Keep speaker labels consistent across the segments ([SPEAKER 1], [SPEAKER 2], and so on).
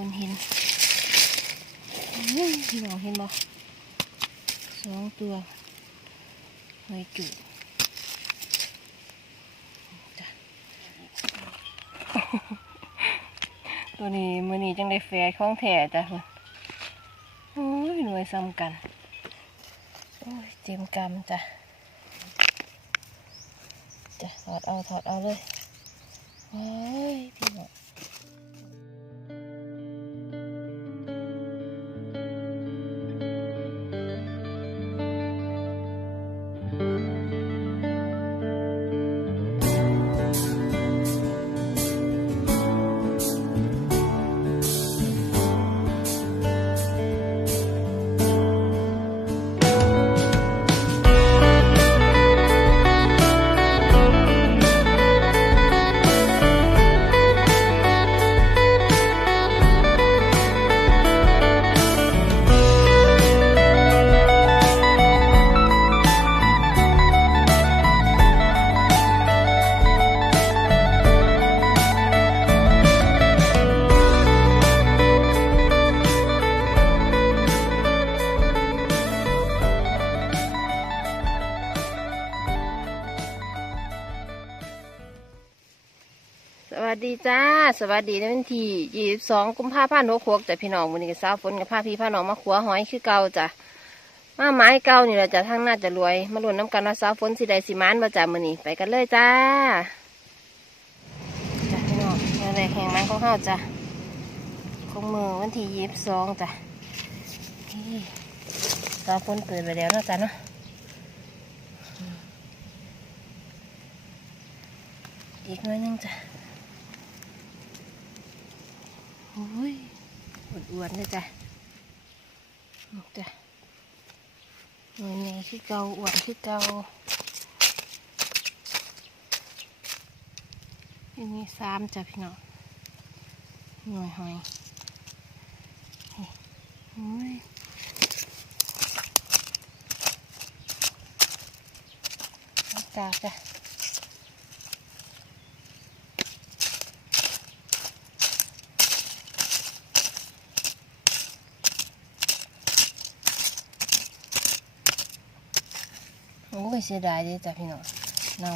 [SPEAKER 1] คนเห็นพี่น้องเห็นบ่สองตัวหอยจุจตัวนี้มือนี้จังได้แฟร์ของแท้จ้ะเพิ่นโอ้ยหน่วยซ้ำกัน โอ้ยเต็มกำจ้ะ จ้ะถอดเอาถอดเอาเลยโอ้ยพี่น้อง วัสดีในวันที่ยี่สิบสองกุมภาพันธ์หกหกจ้ะพี่น้องวันนี้ก็สาวฝนกับพาพี่พาน้องมาขัวหอยคือเก่าจ้ะมาไม้เก่านี่แหละจ้ะทางน่าจะรวย มาลุ้นน้ำกันว่าสาวฝนสิได้สิมานมาจ้ะมื้อนี้ไปกันเลยจ้าจ้ะพี่น้องเมื่อไรแข่งมันของเฮาจ้ะของมือวันที่ยี่สิบสองจ้ะสาวฝนเปิดไปแล้วนาะจ้ะเนาะอีกหน่อยนึงจ้ะ โอ้ยอ้วนๆเลยจ้ะนี่จ้ะหน่วยนี้เกาอ้วนคือเกาอันนี้สามจ้ะพี่น้องหน่วยหอยโอ้ยเอาตาจ้ะ โอ้ยเสียดายเลยจ้ะพี่น้องเนา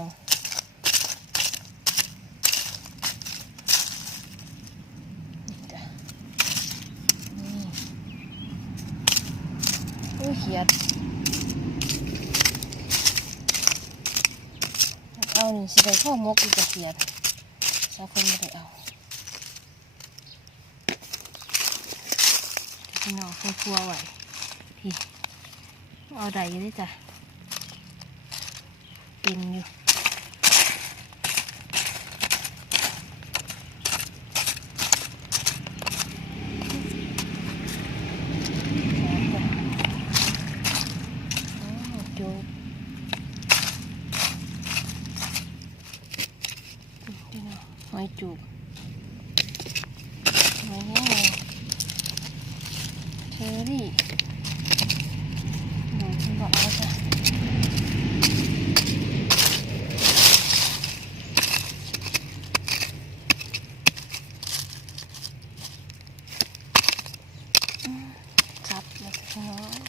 [SPEAKER 1] โอ้ยเขียดเอานี่สิได้ข้อมกอีกจะเขียดสาวคนไม่ได้เอาพี่น้องครัวๆไว้พี่เอาได้ยังได้จ้ะ กินอยู่จุกนี่เนะหอยจุกหอยแห้งเชอรี่หนูฉันบอกเอาจ้ะ จับแล้วก็น้อย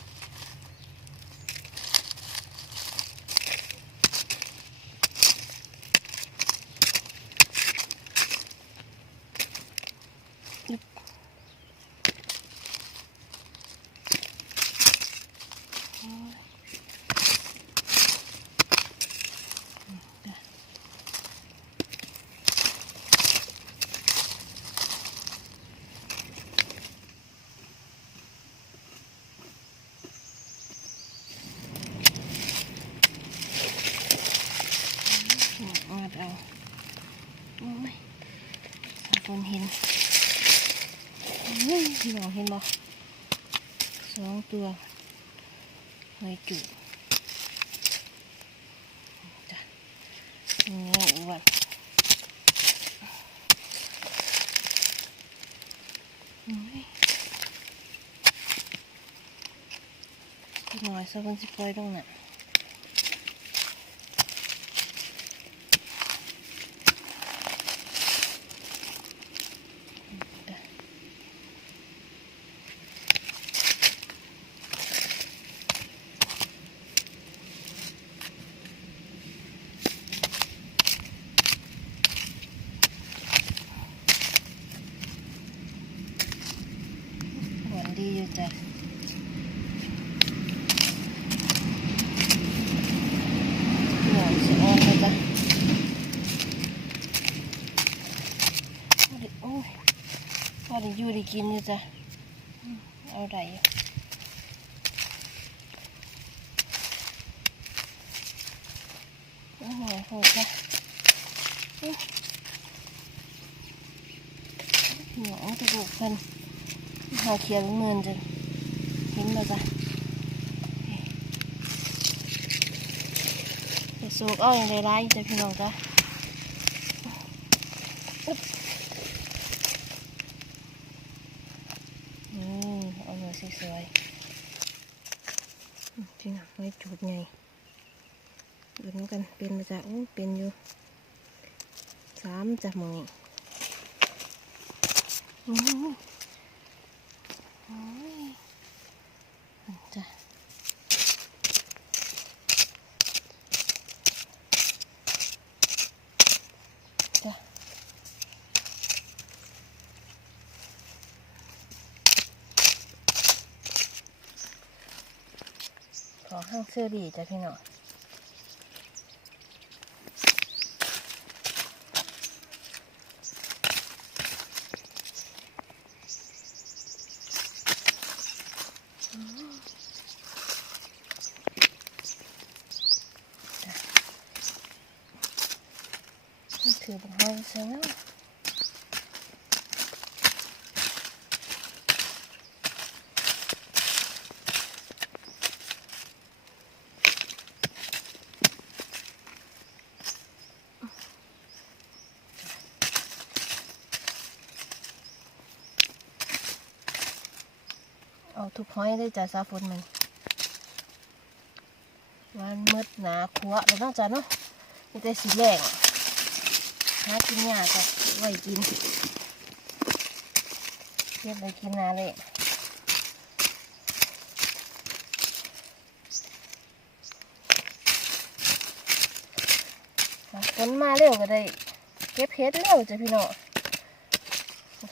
[SPEAKER 1] อึ๊บโอ้ยอืมเดี๋ยวอืมเอาเอาโอ้ยสองคนเห็นเฮ้ย พี่น้องเห็นบ่สองตัวหอยจุจ้ะนี่อ้วนโอ้ยพี่น้อยสักคนสิปล่อยตรงนั้นจ้ะ จ้ะหน่อยสิออนเลยจ้ะโอ้ยพอได้อยู่ได้ กินอยู่จ้ะเอาได้โอ้ยโหดจ้ะโอ้ยหนองตะบุกเพิ่นหาเขียวเงินจ้ะเห็นบ่จ้ะสูกเอาอย่างไรร้จ้ะพี่น้องจ้ะอุ๊บอืมเอาเนื้อ สวยที่หนักไว้จูดไงเดูน้ำกันเป็นมาจ้ะโอ้เป็นอยู่สามจ้ะหมึงอืมโอ้ยอันจ้ะจ้ะขอห้าง เสื้อดีจ้ะพี่น้อง ถือบังห้อยเสียงเอา ทุกห้อยได้จ้ะซาฟุนมันวันมืดหนาขัวแล้วเนาจ้ะเนาะมีแต่สีแดงหากินยาก็ไว้กินเก็บไว้กินนาเลยฝนมาเร็วก็ได้เก็บเห็ดเร็วจ้ะพี่น้อง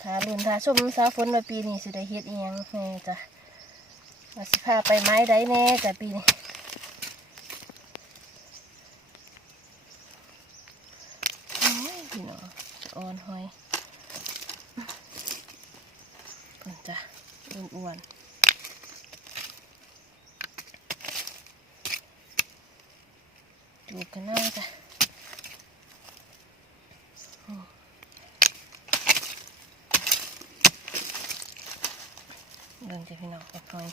[SPEAKER 1] ถ้าลุนถ้าชมสาฝนมาปีนี้สิได้เห็ดอีหยังแน่จ้ะ ว่าสิพาไปไม้ได้แน่จ้ะปีนี้ โอ้ยพี่น้องอ่อนหอยก่อนจ้ะอ้วนๆจูบกันหน้าจ้ะอืมเบิ่งจ้ะพี่น้องกับหอย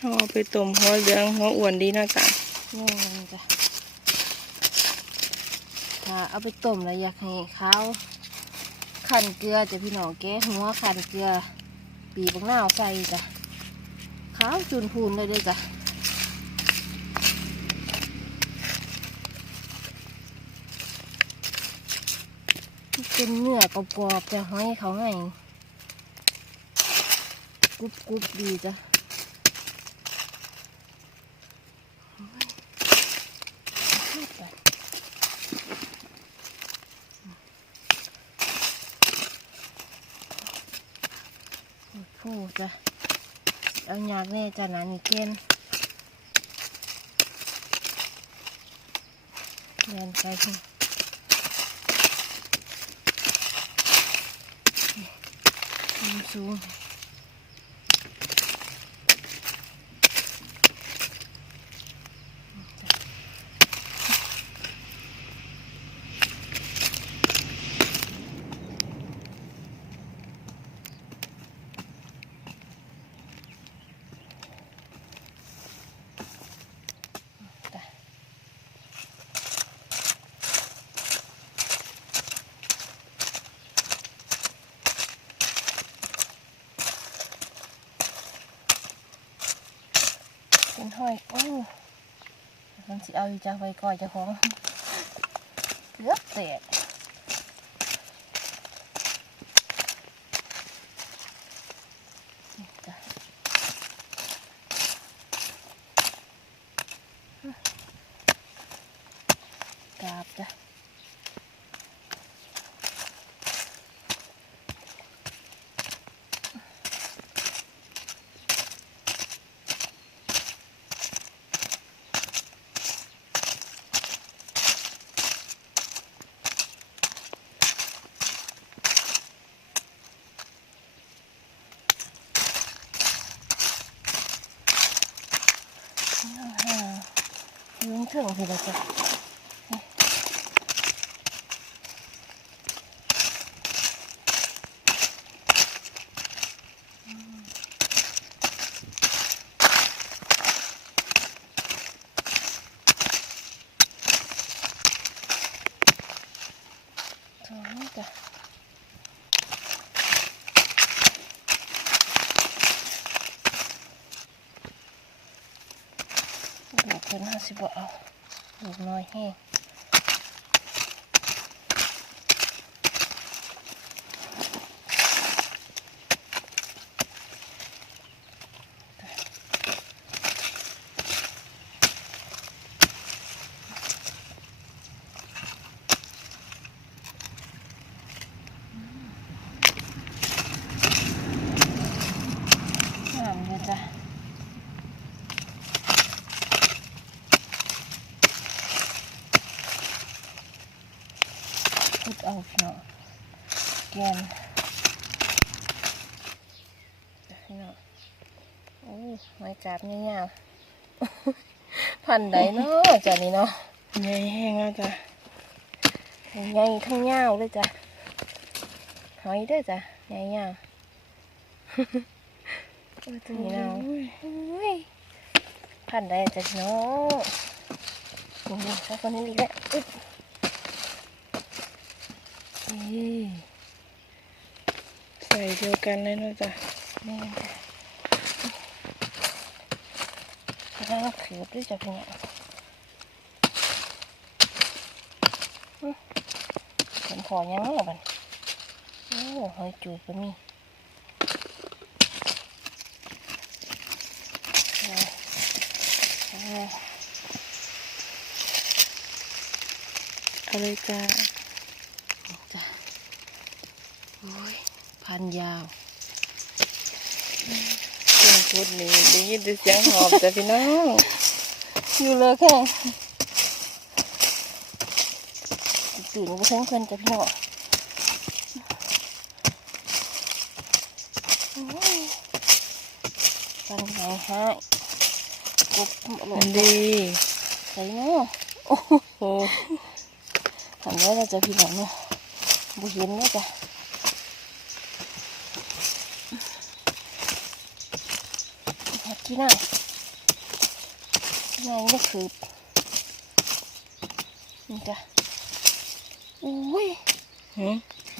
[SPEAKER 2] เอาไปต้มหัวเหลืองหัวอ้วนดีนาะจ้ะ
[SPEAKER 1] นี่จ้ะถ้าเอาไปต้มแล้วอยากให้เขาขันเกลือจะพี่น้องแกะหัวขันเกลือ ปีบักหน้าใส่จ้ะขาวจุนพูนเลยด้อจ้ะเป็นเนื้อกรอบๆจะห้อยเขาไงกรุบกรุบๆดีจ้ะโอ้ยเอาไปโอ้โหจ้ะ เอาอ ยากแน่จ้ะนะนี่เกนเดินไปพุ่สูงจ้ะเป็นห้อย โอ้มัน สิเอาอยู่จ้ะไว้ก่อยจะของเกือบแตก ยืนถึงพี่ละจ้ะสองจ้ะลู กเพิ่นห้าสิบเอกน้อยแห้งามเลยจ้ะ พุดเอาพี่น้อง แกนพี่น้องโอ้ยไม้จับเงี้ยๆพันใดเนาะจ้ะนี่เนาะ
[SPEAKER 2] ใหญ่แห้งแล้วจ้ะ
[SPEAKER 1] ใหญ่ทั้งยาวเลยจ้ะหอยเด้วยจ้ะใหญ่ยาวโอ้ยตัวนี้เนาะ
[SPEAKER 2] โอ้ย
[SPEAKER 1] โอ้ยพันใดจ้ะพี่น้องนี่ใช้คนนี้อีกแล้วอึ๊บนี่
[SPEAKER 2] ใส่เดียวกันเลยนะจ้ะ
[SPEAKER 1] แม่จ้ะแล้วก็ขืบด้วยจ้ะพี่เนี่ยอื้อเป็นขอยังไงบันโอ้หอยจูบก็มีอาเอา
[SPEAKER 2] เอาเลยจ้ะ
[SPEAKER 1] จ้ะโอ้ย พันยาว
[SPEAKER 2] เสียงพูดนี่ได้ยินแต่เสียงหอบจ้ะพี่น้อง
[SPEAKER 1] อยู่เลยแค่ตื่นมาเพิ่งเพิ่นจ้ะพี่น้องโอ้ยปันหายหายกบหล
[SPEAKER 2] อั
[SPEAKER 1] ง
[SPEAKER 2] นดี
[SPEAKER 1] ใส่เนาะโอ้โห
[SPEAKER 2] โอ้
[SPEAKER 1] ทำได้แล้วจ้ะพี่น้องเนาะบุเห็นเนี่ยจ้ะ แฮกกี้น่าที่ไหนไม่คืบนี่จ้ะอุ้ย
[SPEAKER 2] หืม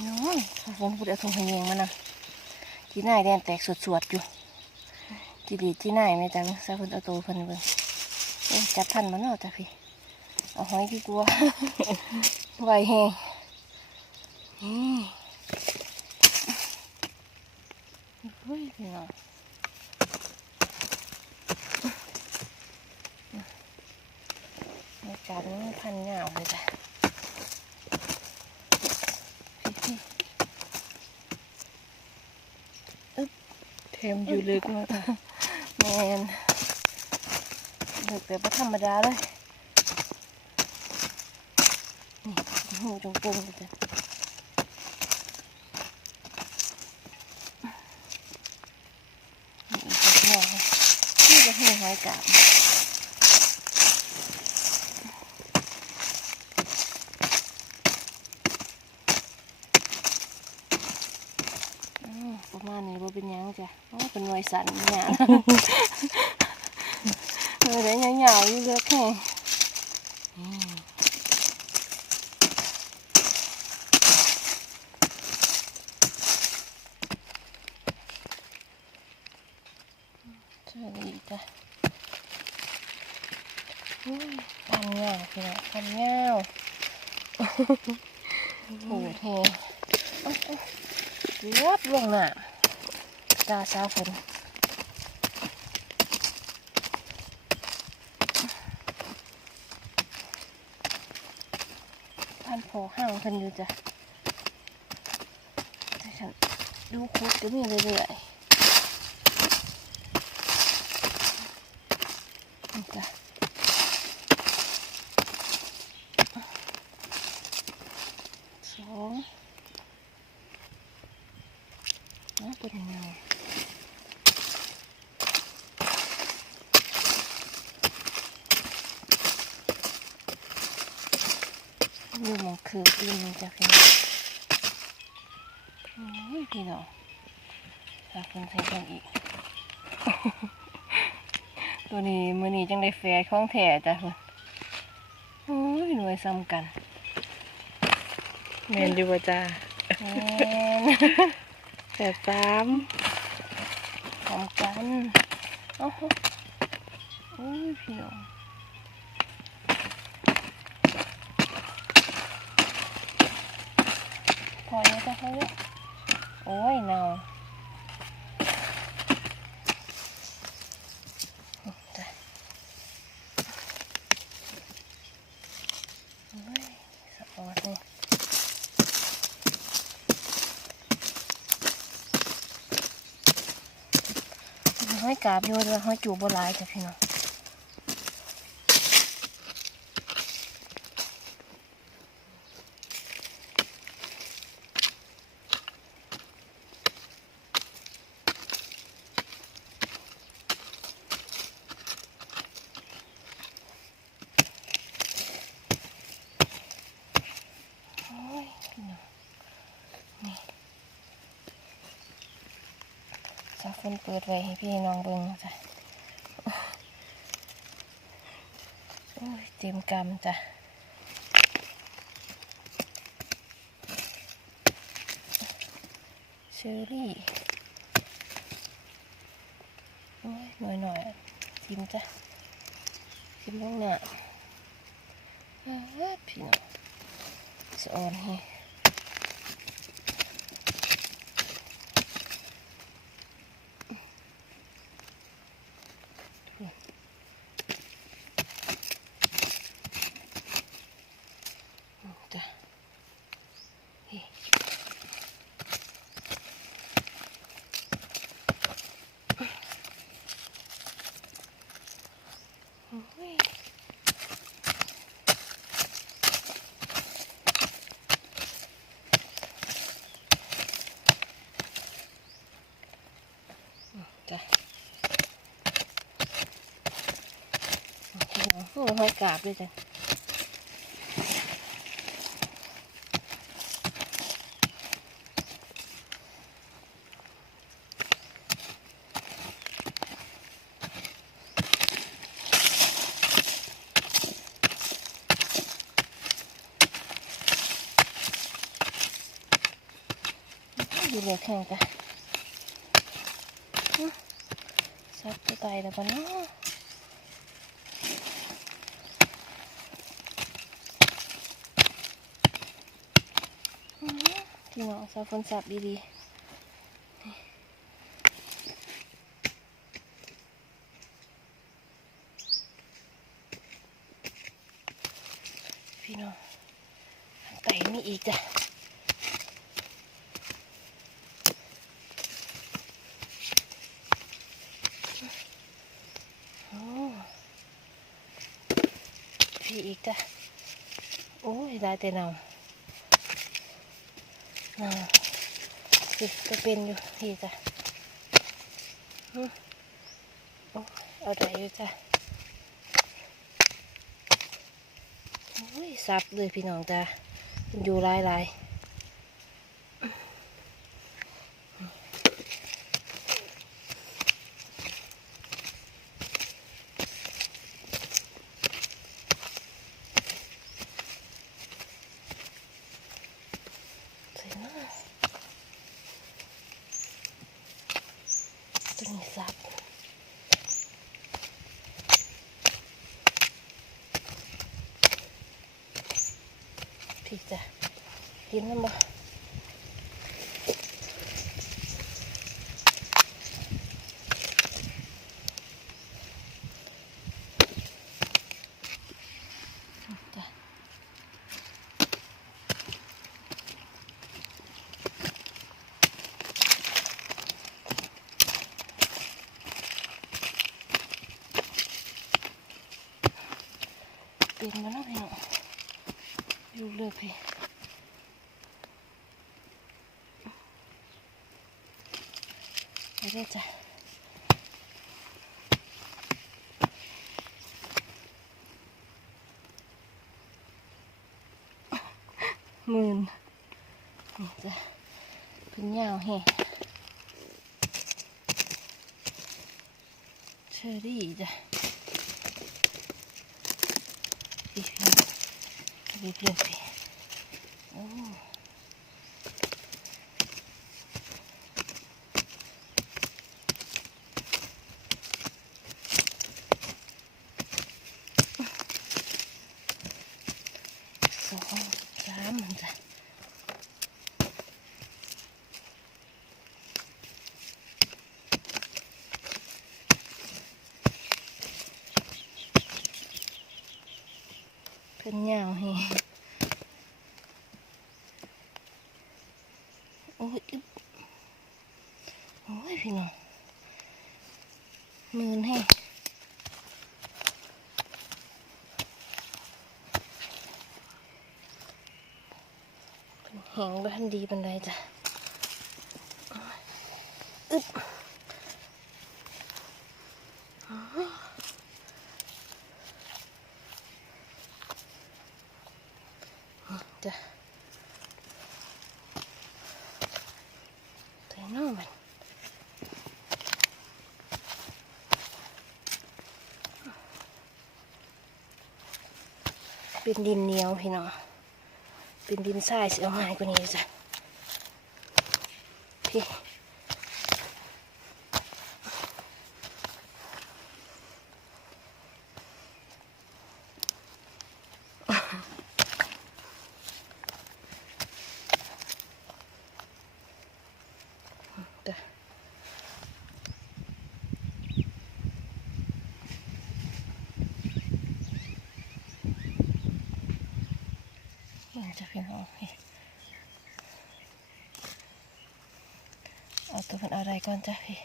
[SPEAKER 1] น้อยฝนพูดเอาทงพยงมานะที่ไหนแดนแตกสวดๆอยู่จีดีที่ไหนไม่จังซาเพิ่นเอาตัวเพิ่นเบิ่งโอ้ยจับทันมาเนาะจ้ะพี่ เอาหอยดีกว่าไหวแฮงนี่เฮ้ยพี่น้องใน การนี้พันเหงาเลยจ้ะพี่
[SPEAKER 2] เทมอยู่ลึกเนาะจ้ะ
[SPEAKER 1] ๆแมนเด็กแบบบ่ธรรมดาเลย นี่หูจงโปงเลยจ้ะนี่จะหัวนี่จะหูหอยกาบอืมประมาณนี้บ่ เป็นหยังจ้ะโอ้เป็นหน่วยสันหยาเออเดี๋ยวเหงาๆอยู่เลือกแค่อืมสวัสดีจ้ะอุ้ยพันเหงาพี่น้องพันเหงาโอ้โหเทเอาเอาเรียบลงหน้า ตาสาวฝนพันพอห้างกันอยู่จ้ะแต่ฉันดูคุดก็มีเรื่อยๆจ้ะสองนะตัวนี้ไง อยู่ห มองคือตีนจะพี่น้องโอ้ยพี่น้องตาคนใส่กันอีก ตัวนี้มือนี้จังได้แฟร์ของแท้จ้ะเพิ่นโอ้ยหน่วยซ้ำกัน
[SPEAKER 2] แมนอยู่บ่จ้า
[SPEAKER 1] แมน
[SPEAKER 2] แปดสาม
[SPEAKER 1] ซ้ำกันเอ้าโอ้ยพี่น้อง พอแล้วจ้ะเขาเนี่ยโอ้ยเนาห้อยกาบอยู่ด้วยห้อยจูบหลายจ้ะพี่น้อง สันเปิดไว้ให้พี่น้องเบิ่งจ้ะโอ้ยเต็มกำจ้ะเชอรี่โอ้ยหน่อยหน่อยชิมจ้ะชิมลงหน้าอ้าวพี่น้องสะอ่อนให้ หห้อยกาบด้วยจ้ะอยู่เหลือแข่งจ้ะซับจะตายแล้วปะเนาะอื้อ พี่น้องซับคนซับดีๆพี่น้องไก่มีอีกจ้ะโอ้พี่อีกจ้ะ โอ้ยได้แต่นาเนาสิ ก็เป็นอยู่พี่จ้ะอืมโอ้เอาได้อยู่จ้ะโอ้ยซับเลยพี่น้องจ้ะอยู่หลายหลายใส่หน้าตัวนี้ซับพี่จ้ะกินน้ำบ่จ้ะ เป็ นมาแล้วพี่น้องอยู่เลือกพี่ไปเรื่อยจ้ะหมื่นนี่จ้ะเป็นยาวแฮะเชอรี่จ้ะพี่พี่ พี่พี่พี่โอ้สองสามมันจ้ะ เพิ่น ยาวแฮะโอ้ยโอ้ยพี่น้องมืนแฮะเพิ่นแหงบ้านดีบันไดจ้ะอึ๊บโอ้ย จ้ะตัวน้องมันเป็นดินเหนียวพี่น้อง เป็นดินทรายเสียหายกว่านี้จ้ะพี่จ้ะนี่จ้ะพี่น้องนี่ เอาตัวมันเอาอะไรก่อนจ้ะพี่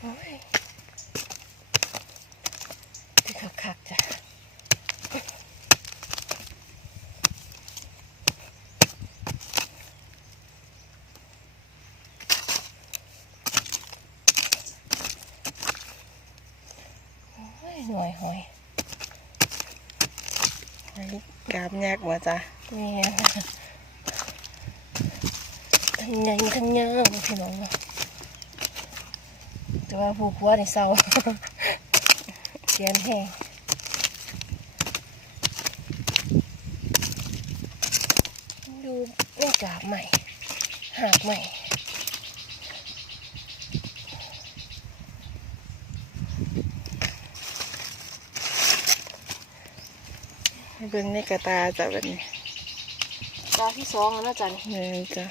[SPEAKER 1] โอ้ยที่คักๆจ้ะโอ้ยหน่วยหอย
[SPEAKER 2] กราบ ยากว่าจ้ะ
[SPEAKER 1] นี่ทั้งใหญ่ทั้งยาวพี่น้องเนาะแต่ว่าผู้ผัวนี่เศร้าเสียนแห้งดูแม่กาบใหม่ หากใหม่
[SPEAKER 2] เบิ่งในกระตาจ้ะแบบนี้
[SPEAKER 1] ตาที่สองแล้วนะจ๊ะนี่
[SPEAKER 2] นี่จ้ะ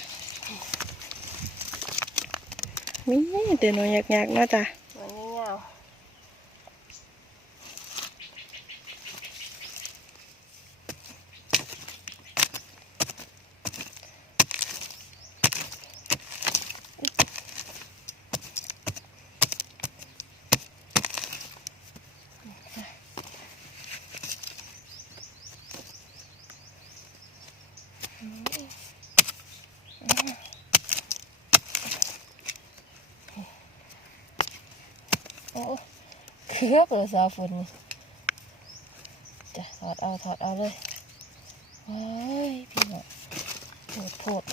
[SPEAKER 2] มีเดี๋ยวหนูยากๆเนาะจ้ะ
[SPEAKER 1] มันยาวๆโอ้ เกือบเลยสาวฝนจะถอดเอาถอดเอาเลยว้ายพี่น้องโผดโผด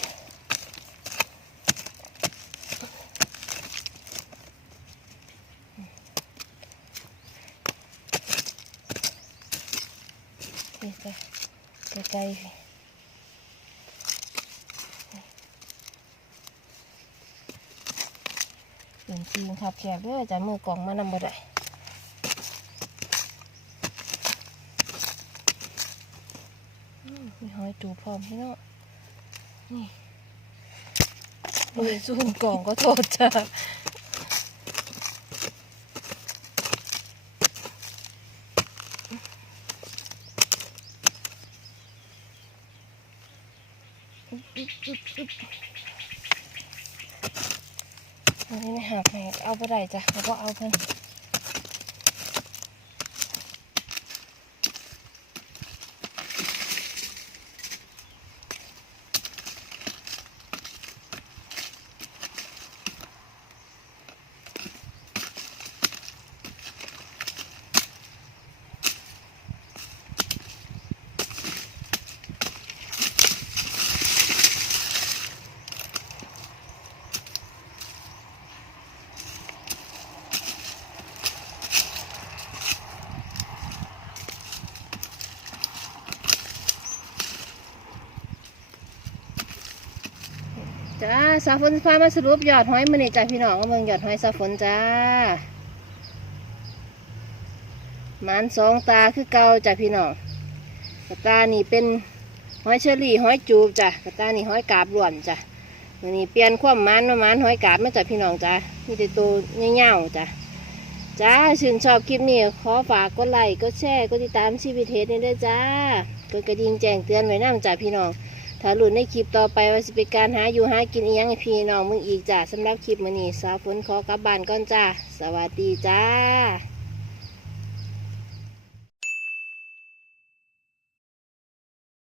[SPEAKER 1] นี่จ้ะไกลๆพี่เป็นจริงครับแขกเด้วยอาจามือกล่องมานำบ่ได้อืมมีหอยจูบ พร้อมพี่เนาะนี่เลยซูนกล่องก็โทษจ้าอันนี้ไม่หักแม่เอาไปได้จ้ะแล้วก็เอาเพิ่น สาวฝนพามาสรุปยอดหอยมือนี่จ้ะพี่น้องก็เมืองยอดหอยสาวฝนจ้าหมันสองตาคือเก่าจ้ะพี่น้องกระตานี่เป็นหอยเชอรี่หอยจูบจ้ะกระตานี่หอยกาบล้วนจ้ะมือนี้เปลี่ยนความมันมาหมันหอยกาบมาจ้ะพี่น้องจ้ะมีแต่ตัวเงี้ยวๆจ้ะจ้าชื่นชอบคลิปนี้ขอฝากกดไลค์กดแชร์กดติดตามชีวิตเทสนี่ด้วยจ้ากดกระดิ่งแจ้งเตือนไว้น้ำจ้ะพี่น้อง ถ้าหลุดในคลิปต่อไปว่าจะเป็นการหาอยู่หากินอีหยังให้พี่น้องมึงอีกจ้าสำหรับคลิปมื้อนี้สาวฝนขอกลับบ้านก่อนจ้าสวัสดีจ้า